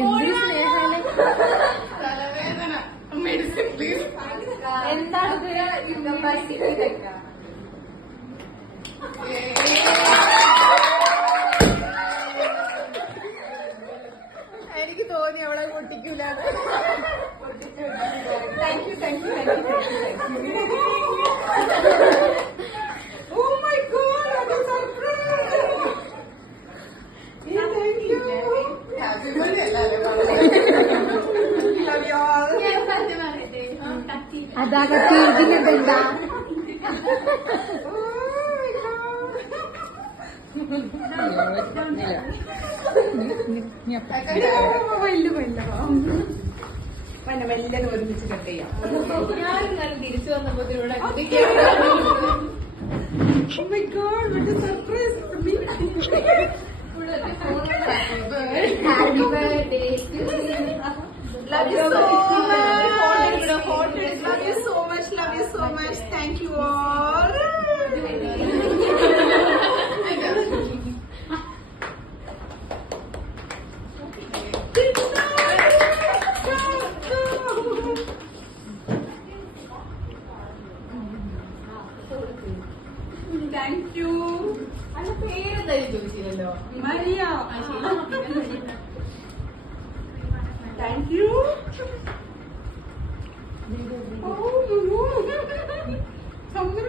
എന്തൊരു സ്നേഹാണ്. എന്താണ് എനിക്ക് തോന്നി അവളെ പൊട്ടിക്കൂല. Thank you thank you thank you thank you. Oh my God, what a surprise! Yeah, thank you. Happy birthday, love you all. അതാ കത്തി ഇതിനെന്താ മെല്ലെ ഒരുമിച്ച് കട്ട് ചെയ്യാം. ഞാൻ തിരിച്ചു വന്നപ്പോ ഇവിടെ Oh my God, what a surprise for me. Happy birthday Love you so much. Love you so much. Love you so much. Thank you all. Thank you. അല്ല പേരെന്തായാലും ചോദിച്ചില്ലല്ലോ. Maria. Thank you. Oh, no. Something